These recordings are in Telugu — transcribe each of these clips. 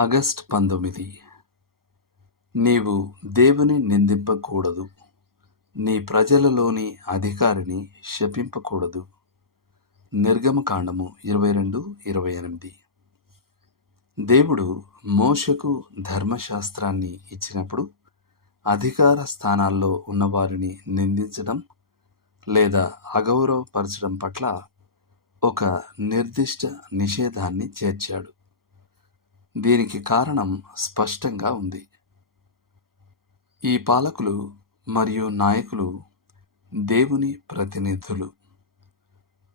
ఆగస్టు 19. నీవు దేవుని నిందింపకూడదు, నీ ప్రజలలోని అధికారిని శపింపకూడదు. నిర్గమకాండము 22:28. దేవుడు మోషకు ధర్మశాస్త్రాన్ని ఇచ్చినప్పుడు అధికార స్థానాల్లో ఉన్నవారిని నిందించడం లేదా అగౌరవపరచడం పట్ల ఒక నిర్దిష్ట నిషేధాన్ని చేర్చాడు. దీనికి కారణం స్పష్టంగా ఉంది. ఈ పాలకులు మరియు నాయకులు దేవుని ప్రతినిధులు.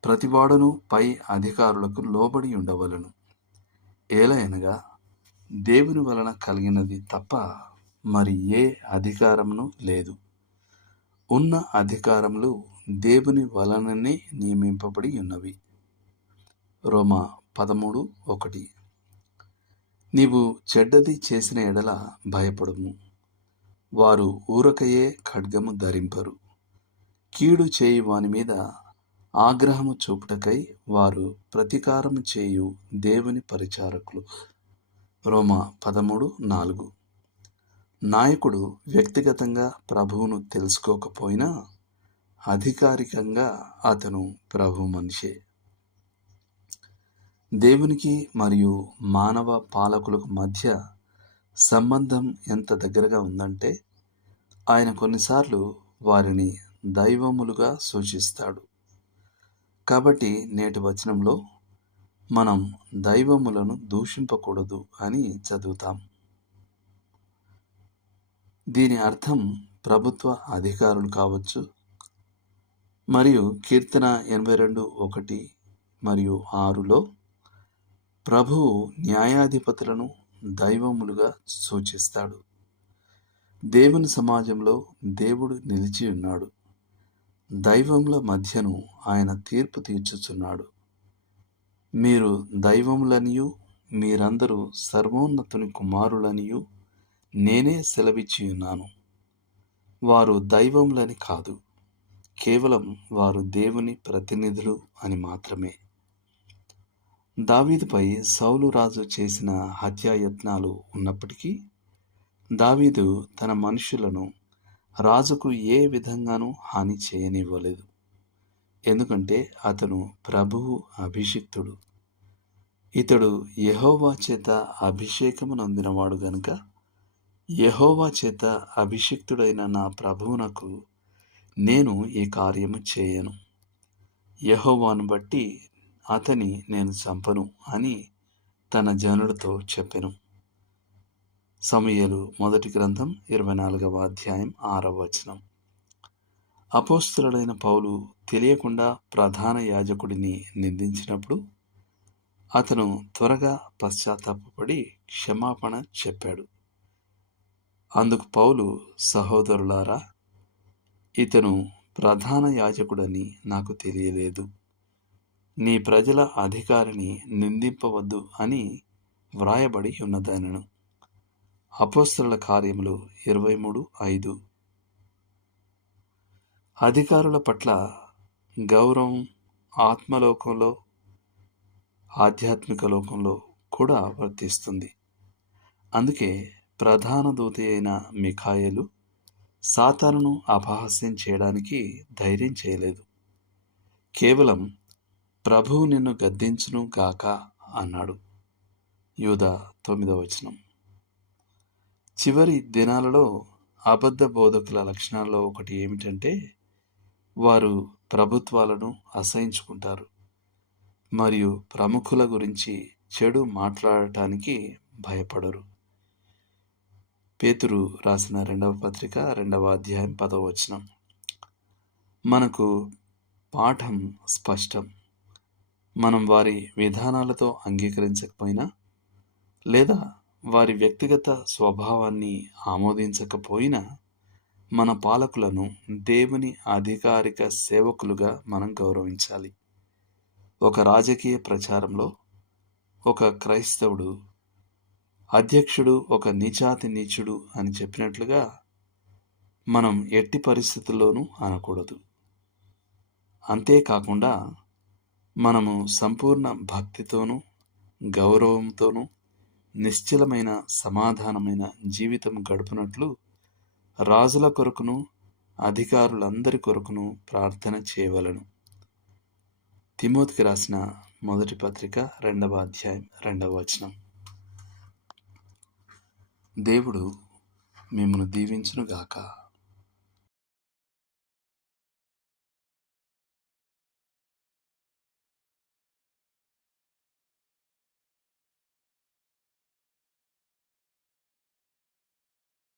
ప్రతివాడును పై అధికారులకు లోబడి ఉండవలెను. ఏలయనగా దేవుని వలన కలిగినది తప్ప మరి ఏ అధికారమును లేదు. ఉన్న అధికారములు దేవుని వలననే నియమింపబడి ఉన్నవి. రోమా 13:1. నీవు చెడ్డది చేసిన ఎడల భయపడుము. వారు ఊరకయే ఖడ్గము ధరింపరు. కీడు చేయు వాని మీద ఆగ్రహము చూపుటకై వారు ప్రతీకారము చేయు దేవుని పరిచారకులు. రోమా 13:4. నాయకుడు వ్యక్తిగతంగా ప్రభువును తెలుసుకోకపోయినా అధికారికంగా అతను ప్రభు మనిషే. దేవునికి మరియు మానవ పాలకులకు మధ్య సంబంధం ఎంత దగ్గరగా ఉందంటే ఆయన కొన్నిసార్లు వారిని దైవములుగా సూచిస్తాడు. కాబట్టి నేటి వచనంలో మనం దైవములను దూషింపకూడదు అని చదువుతాం. దీని అర్థం ప్రభుత్వ అధికారులు కావచ్చు. మరియు కీర్తన 82:1 మరియు 6లో ప్రభువు న్యాయాధిపతులను దైవములుగా సూచిస్తాడు. దేవుని సమాజంలో దేవుడు నిలిచి ఉన్నాడు. దైవముల మధ్యను ఆయన తీర్పు తీర్చుచున్నాడు. మీరు దైవములనియు మీరందరూ సర్వోన్నతుని కుమారులనియు నేనే సెలవిచ్చి ఉన్నాను. వారు దైవములని కాదు, కేవలం వారు దేవుని ప్రతినిధులు అని మాత్రమే. దావీదుపై సౌలు రాజు చేసిన హత్యాయత్నాలు ఉన్నప్పటికీ దావీదు తన మనుషులను రాజుకు ఏ విధంగానూ హాని చేయనివ్వలేదు. ఎందుకంటే అతను ప్రభువు అభిషిక్తుడు. ఇతడు యెహోవా చేత అభిషేకము నొందినవాడు గనుక యెహోవా చేత అభిషిక్తుడైన నా ప్రభువునకు నేను ఈ కార్యము చేయను. యెహోవాను బట్టి అతని నేను చంపను అని తన జనులతో చెప్పెను. సమూయేలు మొదటి గ్రంథం 24:6. అపోస్తలుడైన పౌలు తెలియకుండా ప్రధాన యాజకుడిని నిందించినప్పుడు అతను త్వరగా పశ్చాత్తాపపడి క్షమాపణ చెప్పాడు. అందుకు పౌలు, సహోదరులారా, ఇతను ప్రధాన యాజకుడని నాకు తెలియలేదు. నీ ప్రజల అధికారిని నిందింపవద్దు అని వ్రాయబడి ఉన్నదనెను. అపోస్తలుల కార్యములు 23:5. అధికారుల పట్ల గౌరవం ఆత్మలోకంలో ఆధ్యాత్మిక లోకంలో కూడా వర్తిస్తుంది. అందుకే ప్రధాన దూత అయిన మిఖాయేలు సాతానును అపహాస్యం చేయడానికి ధైర్యం చేయలేదు. కేవలం ప్రభువు నిన్ను గద్దించును గాక అన్నాడు. యూదా 9వ. చివరి దినాలలో అబద్ధ బోధకుల లక్షణాల్లో ఒకటి ఏమిటంటే వారు ప్రభుత్వాలను అసహించుకుంటారు మరియు ప్రముఖుల గురించి చెడు మాట్లాడటానికి భయపడరు. పేతురు రాసిన 2వ పత్రిక 2వ అధ్యాయం 10వ. మనకు పాఠం స్పష్టం. మనం వారి విధానాలతో అంగీకరించకపోయినా లేదా వారి వ్యక్తిగత స్వభావాన్ని ఆమోదించకపోయినా మన పాలకులను దేవుని అధికారిక సేవకులుగా మనం గౌరవించాలి. ఒక రాజకీయ ప్రచారంలో ఒక క్రైస్తవుడు అధ్యక్షుడు ఒక నీచాతి నీచుడు అని చెప్పినట్లుగా మనం ఎట్టి పరిస్థితుల్లోనూ అనకూడదు. అంతేకాకుండా మనము సంపూర్ణ భక్తితోనూ గౌరవంతోనూ నిశ్చలమైన సమాధానమైన జీవితం గడుపునట్లు రాజుల కొరకును అధికారులందరి కొరకును ప్రార్థన చేయవలను. తిమోతికి రాసిన మొదటి పత్రిక 2వ అధ్యాయం 2వ వచనం. దేవుడు మిమ్మల్ని దీవించునుగాక.